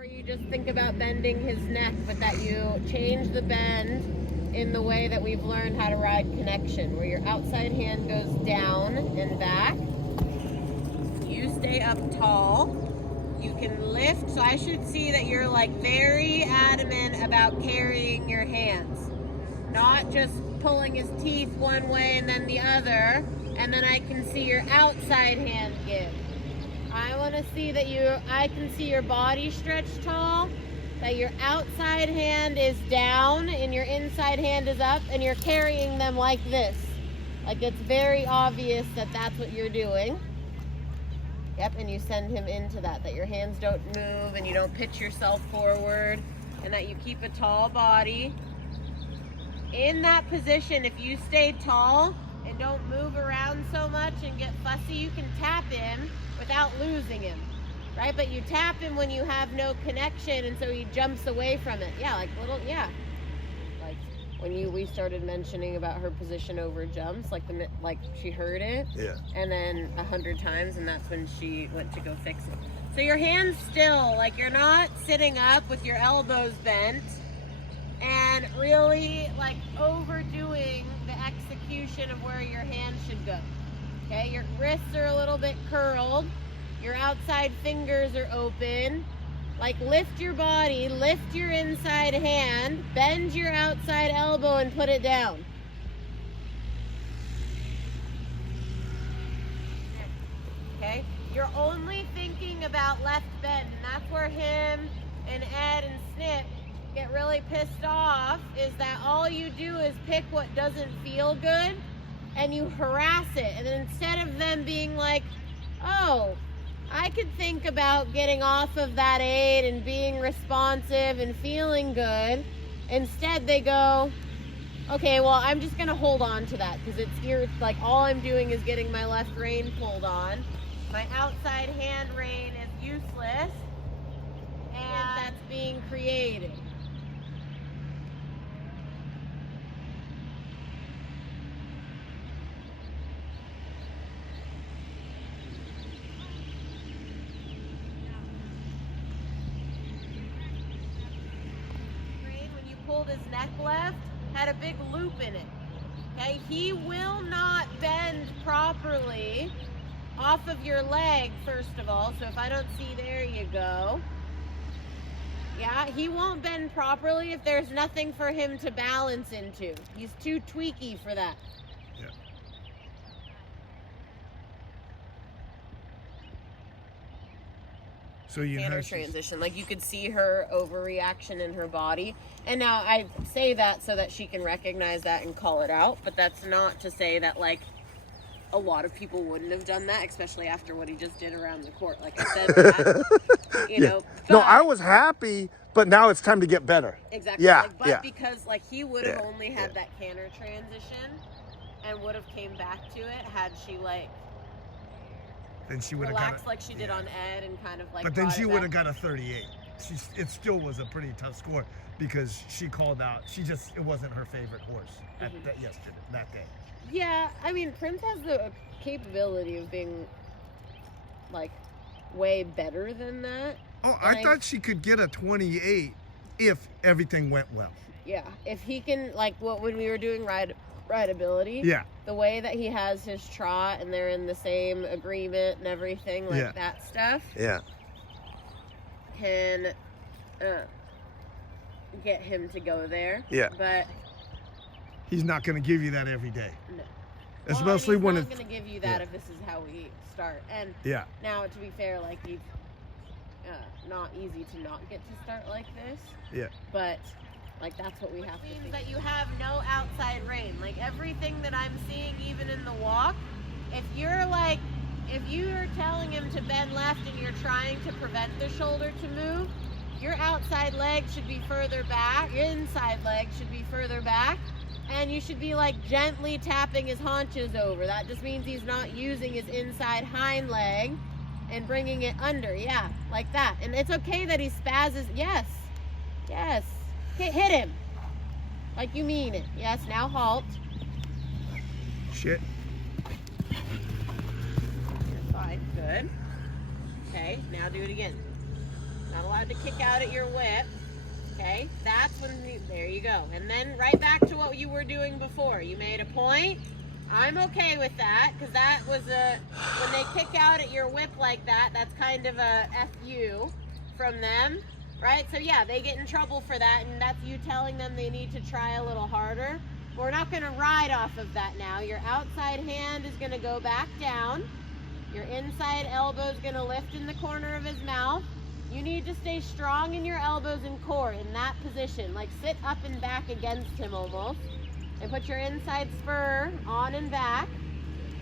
Or you just think about bending his neck, but that you change the bend in the way that we've learned how to ride connection, where your outside hand goes down and back. You stay up tall. You can lift, so I should see that you're like very adamant about carrying your hands, not just pulling his teeth one way and then the other, and then I can see your outside hand give. I want to see that I can see your body stretch tall, that your outside hand is down and your inside hand is up, and you're carrying them like this. Like it's very obvious that that's what you're doing. Yep, and you send him into that your hands don't move and you don't pitch yourself forward, and that you keep a tall body. In that position, if you stay tall and don't move around so much and get fussy, you can tap him without losing him, right? But you tap him when you have no connection, and so he jumps away from it. Yeah, like like when we started mentioning about her position over jumps, like she heard it, yeah, and then 100 times, and that's when she went to go fix it. So your hands still, like you're not sitting up with your elbows bent and really like overdoing the execution of where your hands should go. Okay, your wrists are a little bit curled, your outside fingers are open. Like lift your body, lift your inside hand, bend your outside elbow and put it down. Okay, you're only thinking about left bend, and that's where him and Ed and Snip get really pissed off, is that all you do is pick what doesn't feel good and you harass it. And then instead of them being like, oh, I could think about getting off of that aid and being responsive and feeling good, instead they go, okay, well, I'm just gonna hold on to that because like all I'm doing is getting my left rein pulled on. My outside hand rein is useless, and that's being created. When you pulled his neck left, had a big loop in it. Okay, he will not bend properly off of your leg, first of all. So if I don't see, there you go. Yeah, he won't bend properly if there's nothing for him to balance into. He's too tweaky for that. yeah. So you Canter have transition, like you could see her overreaction in her body. And now I say that so that she can recognize that and call it out, but that's not to say that like a lot of people wouldn't have done that, especially after what he just did around the court. Like I said, that, you know. No, but- I was happy, but now it's time to get better. Exactly. Yeah, like, but yeah. because like he would have Yeah, only had yeah. that canter transition and would have came back to it had she like Then she would have relaxed got like she did on Ed and kind of like. But then brought she it would have back. got a 38. It still was a pretty tough score because she called out. It wasn't her favorite horse that day. Yeah, I mean, Prince has the capability of being like way better than that. Oh, I thought she could get a 28 if everything went well. Yeah, if he can, like when we were doing rideability. Yeah. The way that he has his trot and they're in the same agreement and everything, like Yeah. that stuff. Yeah. Can get him to go there. Yeah. But He's not going to give you that every day. no. Especially he's when not it's going to give you that yeah. if this is how we start. And yeah. now, to be fair, like he's not easy to not get to start like this. Yeah. But like that's what we have to do. Means that you have no outside rein. Like everything that I'm seeing, even in the walk, if you're telling him to bend left and you're trying to prevent the shoulder to move, your outside leg should be further back, your inside leg should be further back, and you should be like gently tapping his haunches over. That just means he's not using his inside hind leg and bringing it under. Yeah, like that. And it's okay that he spazzes. Yes. Yes. Hit him. Like you mean it. Yes, now halt. Shit. You're fine. Good. Okay, now do it again. Not allowed to kick out at your whip. Okay, that's when, there you go. And then right back to what you were doing before. You made a point. I'm okay with that, because that was when they kick out at your whip like that, that's kind of a FU from them, right? So yeah, they get in trouble for that, and that's you telling them they need to try a little harder. We're not gonna ride off of that now. Your outside hand is gonna go back down. Your inside elbow is gonna lift in the corner of his mouth. You need to stay strong in your elbows and core in that position. Like sit up and back against him almost. And put your inside spur on and back.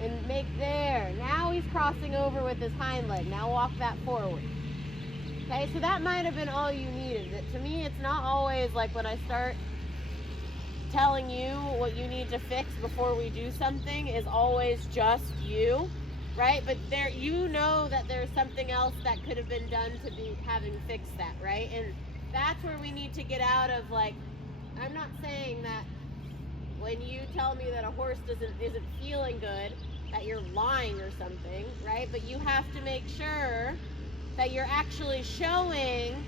And make there. Now he's crossing over with his hind leg. Now walk that forward. Okay, so that might have been all you needed. To me, it's not always like when I start telling you what you need to fix before we do something is always just you. Right? But there, you know that there's something else that could have been done to be having fixed that, right? And that's where we need to get out of, like, I'm not saying that when you tell me that a horse isn't feeling good, that you're lying or something, right? But you have to make sure that you're actually showing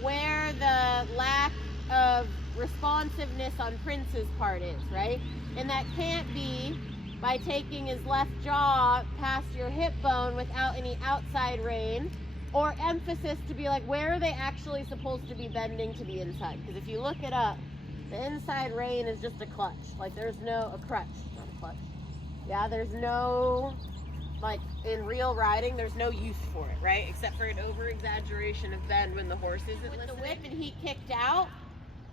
where the lack of responsiveness on Prince's part is, right? And that can't be by taking his left jaw past your hip bone without any outside rein, or emphasis to be like, where are they actually supposed to be bending to the inside? Because if you look it up, the inside rein is just a clutch. Like there's no, a crutch, not a clutch. Yeah, there's no, like in real riding, there's no use for it, right? Except for an over-exaggeration of bend when the horse isn't with the whip and he kicked out.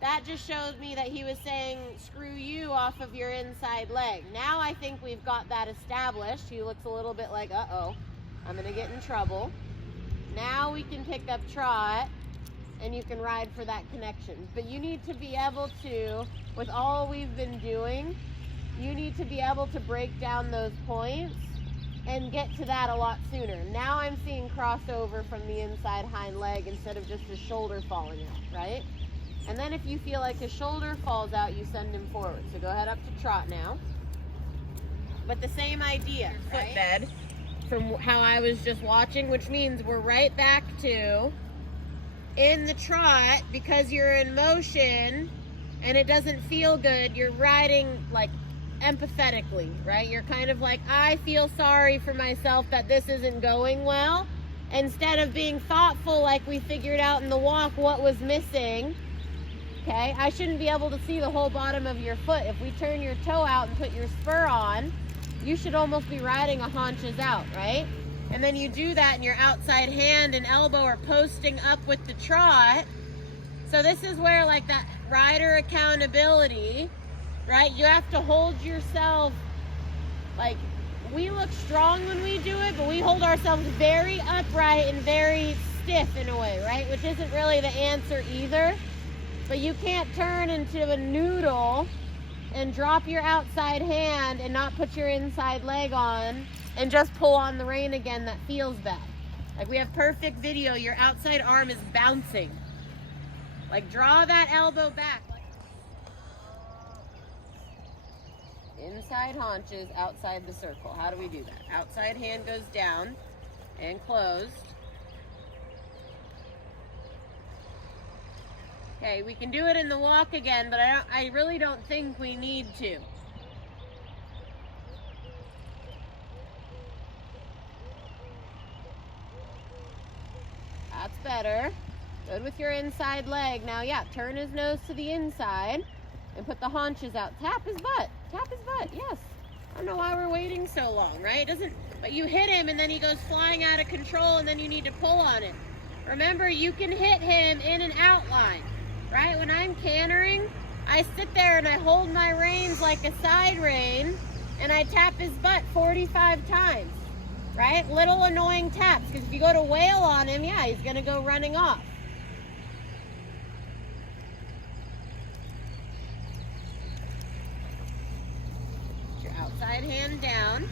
That just showed me that he was saying, screw you off of your inside leg. Now I think we've got that established. He looks a little bit like, uh-oh, I'm gonna get in trouble. Now we can pick up trot and you can ride for that connection. But you need to be able to, with all we've been doing, you need to be able to break down those points and get to that a lot sooner. Now I'm seeing crossover from the inside hind leg instead of just his shoulder falling out, right? And then if you feel like his shoulder falls out, you send him forward. So go ahead up to trot now. But the same idea, right? Foot bed from how I was just watching, which means we're right back to in the trot, because you're in motion and it doesn't feel good, you're riding like empathetically, right? You're kind of like, I feel sorry for myself that this isn't going well, instead of being thoughtful like we figured out in the walk what was missing. Okay, I shouldn't be able to see the whole bottom of your foot. If we turn your toe out and put your spur on, you should almost be riding a haunches out, right? And then you do that and your outside hand and elbow are posting up with the trot. So this is where like that rider accountability, right? You have to hold yourself, like we look strong when we do it, but we hold ourselves very upright and very stiff in a way, right? Which isn't really the answer either. But you can't turn into a noodle and drop your outside hand and not put your inside leg on and just pull on the rein again. That feels bad. Like we have perfect video, your outside arm is bouncing. Like draw that elbow back. Inside haunches, outside the circle. How do we do that? Outside hand goes down and closed. Okay, we can do it in the walk again, but I really don't think we need to. That's better. Good with your inside leg. Now, yeah, turn his nose to the inside and put the haunches out. Tap his butt. Tap his butt, yes. I don't know why we're waiting so long, right? But you hit him and then he goes flying out of control and then you need to pull on it. Remember, you can hit him in an outline. Right, when I'm cantering, I sit there and I hold my reins like a side rein and I tap his butt 45 times, right? Little annoying taps, because if you go to wail on him, yeah, he's gonna go running off. Put your outside hand down.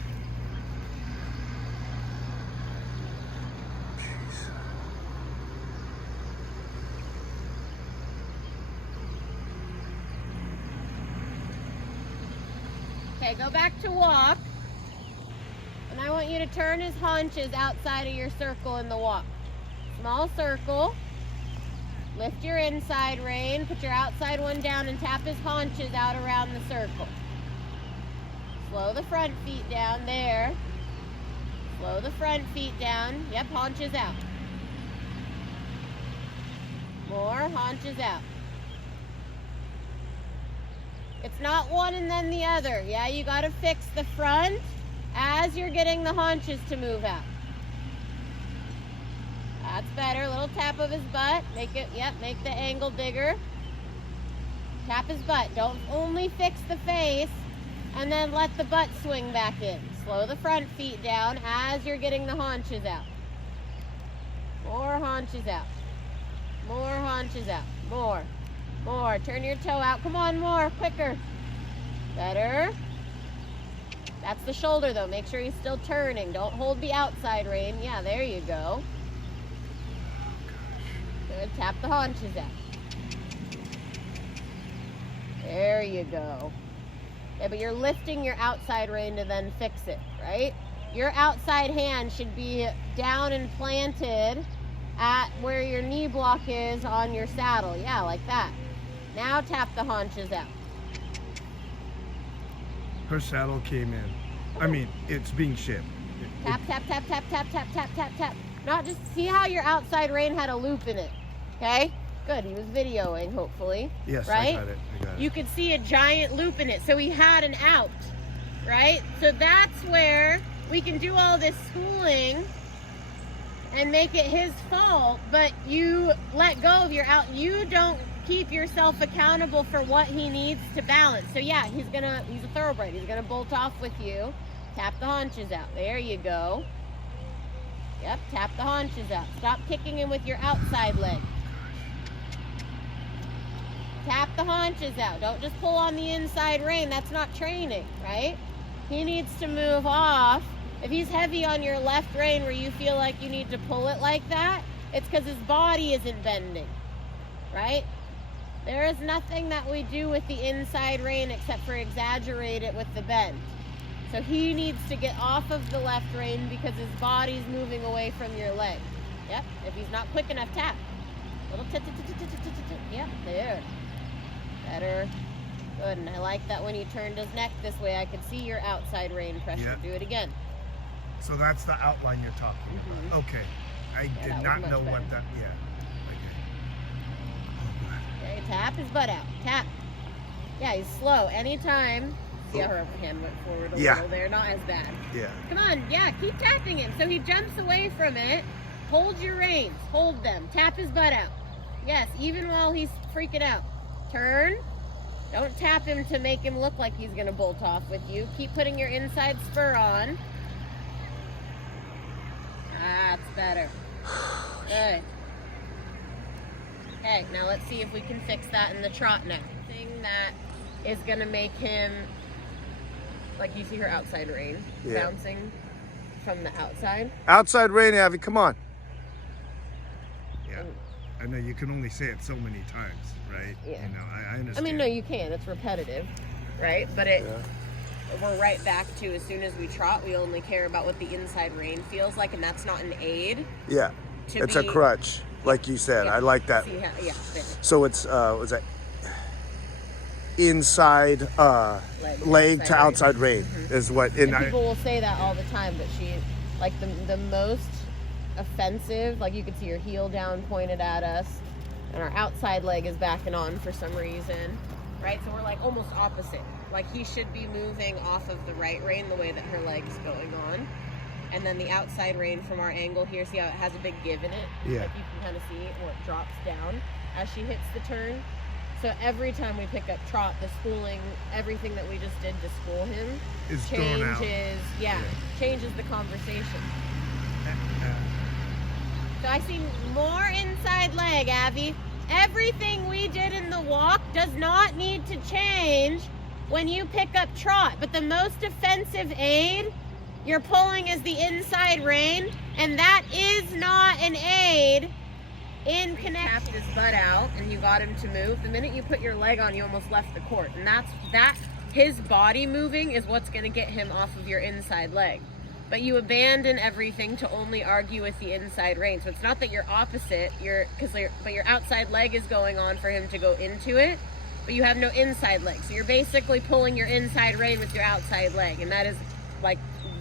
Okay, go back to walk. And I want you to turn his haunches outside of your circle in the walk. Small circle. Lift your inside rein, put your outside one down and tap his haunches out around the circle. Slow the front feet down, there. Slow the front feet down. Yep, haunches out. More, haunches out. It's not one and then the other. Yeah, you gotta fix the front as you're getting the haunches to move out. That's better. A little tap of his butt. Make it, yep, make the angle bigger. Tap his butt. Don't only fix the face and then let the butt swing back in. Slow the front feet down as you're getting the haunches out. More haunches out. More haunches out. More. More. Turn your toe out. Come on, more. Quicker. Better. That's the shoulder though. Make sure he's still turning. Don't hold the outside rein. Yeah, there you go. Good. Tap the haunches out. There you go. Yeah, but you're lifting your outside rein to then fix it, right? Your outside hand should be down and planted at where your knee block is on your saddle. Yeah, like that. Now tap the haunches out. Her saddle came in. I mean, it's being shipped. Tap, tap, tap, tap, tap, tap, tap, tap, tap. Not just, see how your outside rein had a loop in it, okay? Good, he was videoing, hopefully. Yes, right? I got it. You could see a giant loop in it, so he had an out, right? So that's where we can do all this schooling and make it his fault, but you let go of your out. You don't keep yourself accountable for what he needs to balance. So yeah, he's a thoroughbred. He's gonna bolt off with you. Tap the haunches out. There you go. Yep, tap the haunches out. Stop kicking him with your outside leg. Tap the haunches out. Don't just pull on the inside rein. That's not training, right? He needs to move off. If he's heavy on your left rein where you feel like you need to pull it like that, it's because his body isn't bending, right? There is nothing that we do with the inside rein except for exaggerate it with the bend. So he needs to get off of the left rein because his body's moving away from your leg. Yep, if he's not quick enough, tap. Little yep, there. Better. Good, and I like that when you turned his neck this way, I could see your outside rein pressure. Yeah. Do it again. So that's the outline you're talking about. Okay. I did not know what that, yeah. Okay, tap his butt out. Tap. Yeah, he's slow. Anytime. See how her hand went forward a little there? Not as bad. Yeah. Come on. Yeah, keep tapping him. So he jumps away from it. Hold your reins. Hold them. Tap his butt out. Yes, even while he's freaking out. Turn. Don't tap him to make him look like he's going to bolt off with you. Keep putting your inside spur on. That's better. Good. Okay, now let's see if we can fix that in the trot now. Thing that is going to make him, like you see her outside rein bouncing from the outside. Outside rein, Avi, come on. Yeah. I know you can only say it so many times, right? Yeah. You know, I understand. I mean, no, you can. It's repetitive, right? But we're right back to as soon as we trot, we only care about what the inside rein feels like, and that's not an aid. Yeah. It's a crutch, like you said. I like that. See how, so it's was that inside leg to outside rein is what. And people will say that all the time, but she, like the most offensive, like you could see her heel down pointed at us, and our outside leg is backing on for some reason, right? So we're like almost opposite. Like he should be moving off of the right rein the way that her leg's going on. And then the outside rein from our angle here, see how it has a big give in it? Yeah. Like you can kind of see where it drops down as she hits the turn. So every time we pick up trot, the schooling, everything that we just did to school him changes the conversation. So I see more inside leg, Avi. Everything we did in the walk does not need to change when you pick up trot. But the most offensive aid you're pulling is the inside rein, and that is not an aid in connection. You tapped his butt out and you got him to move. The minute you put your leg on, you almost left the court. And his body moving is what's going to get him off of your inside leg. but you abandon everything to only argue with the inside rein. So it's not that you're opposite, but your outside leg is going on for him to go into it, but you have no inside leg. So you're basically pulling your inside rein with your outside leg, and that is like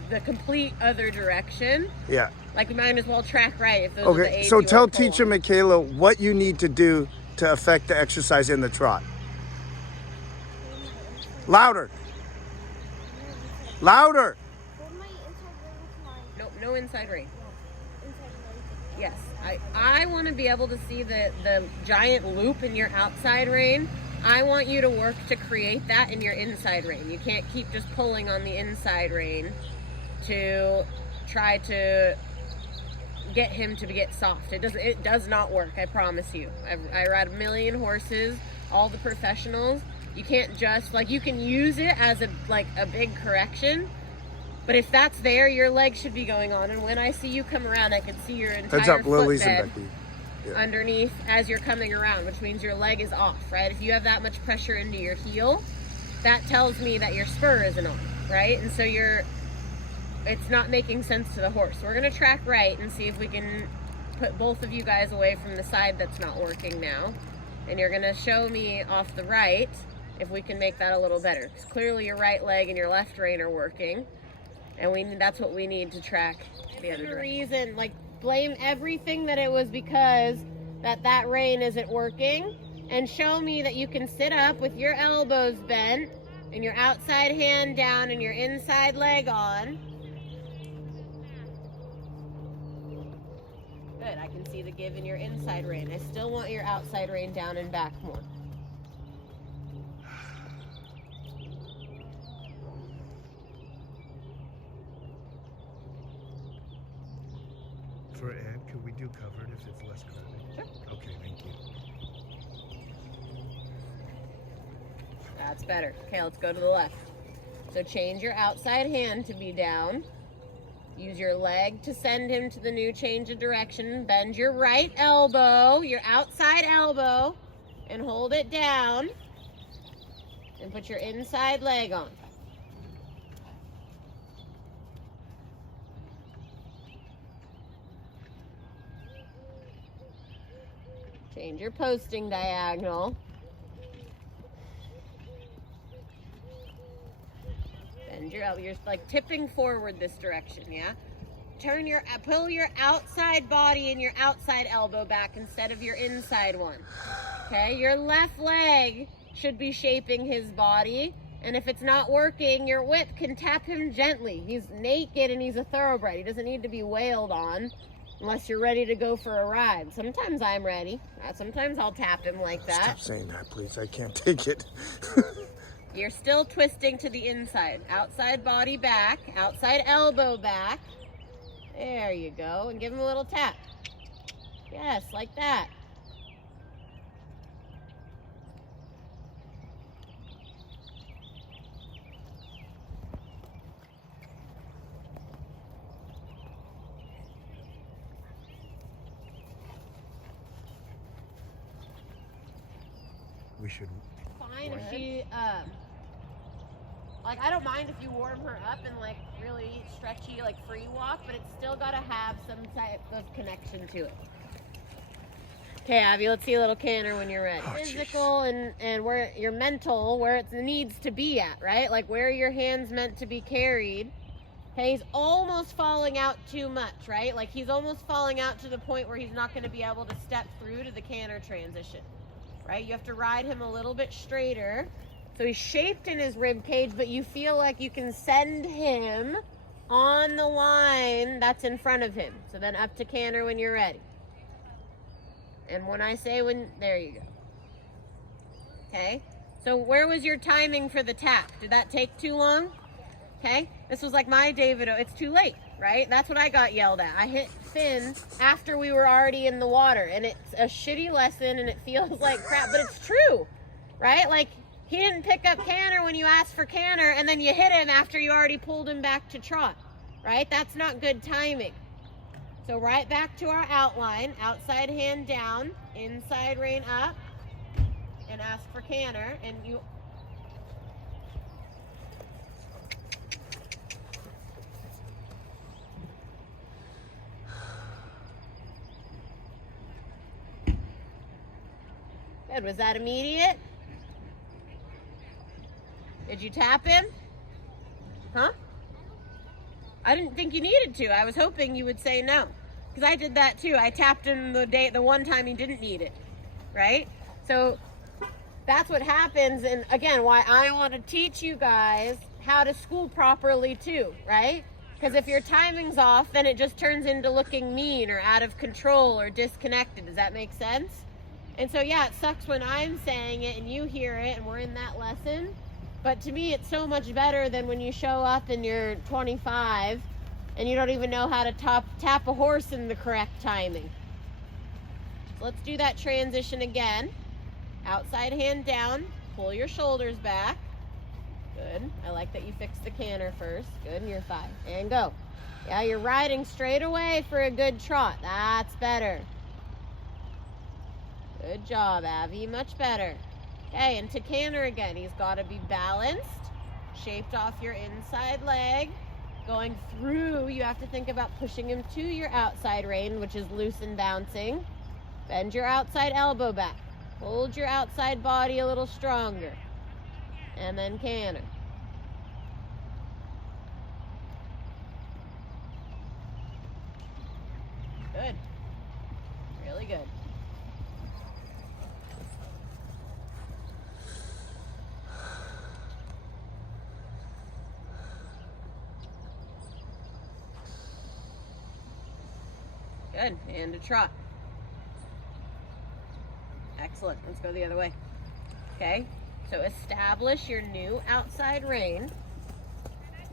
the complete other direction. Yeah. Like, we might as well track right if those are the Okay, aids so you tell wanna pull teacher on. Michaela what you need to do to affect the exercise in the trot. Louder. Louder. No inside rein. Yes, I want to be able to see the giant loop in your outside rein. I want you to work to create that in your inside rein. You can't keep just pulling on the inside rein to try to get him to get soft. It does not work, I promise you. I ride a million horses, all the professionals. You can't just, like, you can use it as a big correction, but if that's there, your leg should be going on. And when I see you come around, I can see your entire Heads up, Lily's footbed and Becky. Yeah. underneath as you're coming around, which means your leg is off, right? If you have that much pressure into your heel, that tells me that your spur isn't on, right? And so it's not making sense to the horse. So we're gonna track right and see if we can put both of you guys away from the side that's not working now. And you're gonna show me off the right if we can make that a little better. Because clearly your right leg and your left rein are working. And that's what we need to track the other direction. Reason, like, blame everything that it was because that rein isn't working, and show me that you can sit up with your elbows bent and your outside hand down and your inside leg on. Good, I can see the give in your inside rein. I still want your outside rein down and back more. For Ed, could we do covered if it's less crowded? Sure. Okay, thank you. That's better. Okay, let's go to the left. So change your outside hand to be down. Use your leg to send him to the new change of direction. Bend your right elbow, your outside elbow, and hold it down. And put your inside leg on. Change your posting diagonal. Bend your elbow. You're like tipping forward this direction, yeah? Pull your outside body and your outside elbow back instead of your inside one. Okay, your left leg should be shaping his body. And if it's not working, your whip can tap him gently. He's naked and he's a thoroughbred. He doesn't need to be wailed on. Unless you're ready to go for a ride. Sometimes I'm ready. Sometimes I'll tap him like that. Stop saying that, please. I can't take it. You're still twisting to the inside. Outside body back. Outside elbow back. There you go. And give him a little tap. Yes, like that. We should. Fine if she, like, I don't mind if you warm her up and like really stretchy, like free walk, but it's still got to have some type of connection to it. Okay, Abby, let's see a little canter when you're ready. Oh, physical and where your mental, where it needs to be at, right? Like where your hand's meant to be carried. Okay, he's almost falling out too much, right? Like he's almost falling out to the point where he's not going to be able to step through to the canter transition. Right? You have to ride him a little bit straighter. So he's shaped in his rib cage, but you feel like you can send him on the line that's in front of him. So then up to canter when you're ready. And when I say there you go. Okay? So where was your timing for the tap? Did that take too long? Okay? This was like my David, it's too late, right? That's what I got yelled at. I hit Finn after we were already in the water, and it's a shitty lesson and it feels like crap, but it's true, right? Like, he didn't pick up canter when you asked for canter, and then you hit him after you already pulled him back to trot, right? That's not good timing. So right back to our outline, outside hand down, inside rein up, and ask for canter, and you... Good. Was that immediate? Did you tap him? Huh? I didn't think you needed to. I was hoping you would say no. Because I did that too. I tapped him the one time he didn't need it. Right? So that's what happens. And again, why I want to teach you guys how to school properly too. Right? Because if your timing's off, then it just turns into looking mean or out of control or disconnected. Does that make sense? And so, yeah, it sucks when I'm saying it and you hear it and we're in that lesson. But to me, it's so much better than when you show up and you're 25 and you don't even know how to tap a horse in the correct timing. So let's do that transition again. Outside hand down, pull your shoulders back. Good. I like that you fixed the canter first. Good, and you're 5. And go. Yeah, you're riding straight away for a good trot. That's better. Good job, Abby. Much better. Okay, and to canter again. He's got to be balanced, shaped off your inside leg. Going through, you have to think about pushing him to your outside rein, which is loose and bouncing. Bend your outside elbow back. Hold your outside body a little stronger. And then canter. Good. Really good. Good. And a trot. Excellent. Let's go the other way. Okay. So establish your new outside rein.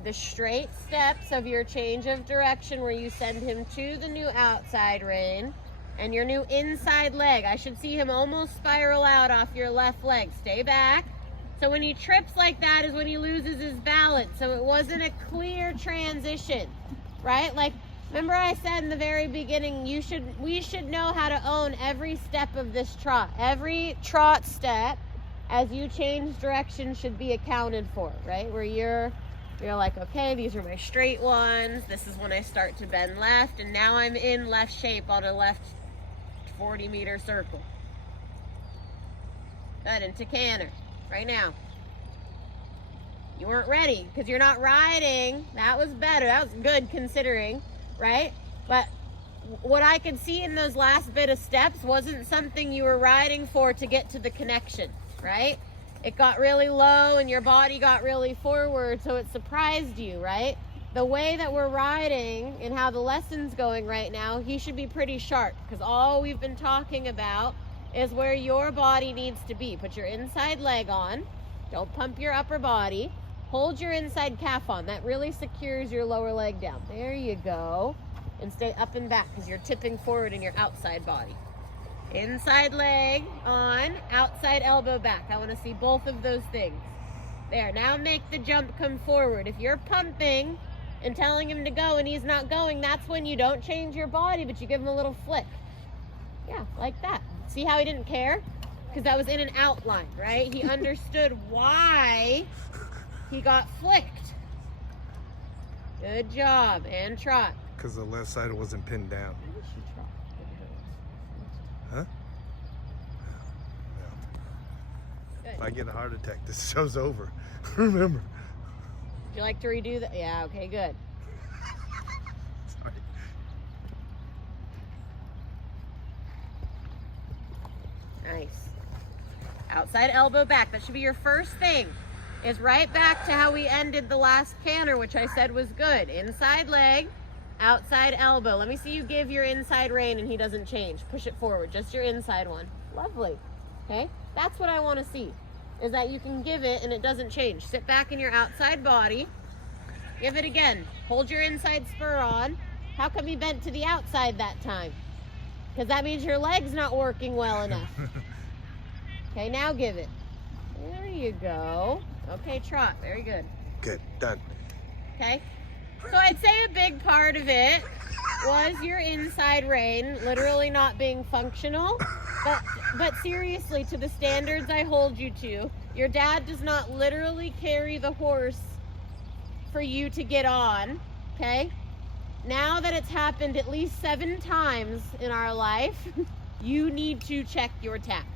The straight steps of your change of direction where you send him to the new outside rein and your new inside leg. I should see him almost spiral out off your left leg. Stay back. So when he trips like that is when he loses his balance. So it wasn't a clear transition, right? Like, remember I said in the very beginning, we should know how to own every step of this trot. Every trot step as you change direction should be accounted for, right? Where you're like, okay, these are my straight ones. This is when I start to bend left, and now I'm in left shape on a left 40-meter circle. Good, into canter, right now. You weren't ready because you're not riding. That was better. That was good considering, right? But what I could see in those last bit of steps wasn't something you were riding for to get to the connection, right? It got really low and your body got really forward, so it surprised you, right? The way that we're riding and how the lesson's going right now, he should be pretty sharp because all we've been talking about is where your body needs to be. Put your inside leg on. Don't pump your upper body. Hold your inside calf on. That really secures your lower leg down. There you go. And stay up and back because you're tipping forward in your outside body. Inside leg on, outside elbow back. I want to see both of those things. There, now make the jump come forward. If you're pumping and telling him to go and he's not going, that's when you don't change your body, but you give him a little flick. Yeah, like that. See how he didn't care? Because that was in an outline, right? He understood why he got flicked. Good job. And trot. Because the left side wasn't pinned down. Huh? If I get a heart attack, this show's over. Remember. Would you like to redo that? Yeah, okay, good. Sorry. Nice. Outside elbow back. That should be your first thing. Is right back to how we ended the last canter, which I said was good. Inside leg. Outside elbow. Let me see you give your inside rein and he doesn't change. Push it forward. Just your inside one. Lovely. Okay? That's what I want to see. Is that you can give it and it doesn't change. Sit back in your outside body. Give it again. Hold your inside spur on. How come you bent to the outside that time? Because that means your leg's not working well enough. Okay, now give it. There you go. Okay, trot. Very good. Good. Done. Okay? So I'd say a big part of it was your inside rein literally not being functional. But seriously, to the standards I hold you to, your dad does not literally carry the horse for you to get on, okay? Now that it's happened at least 7 times in our life, you need to check your tap.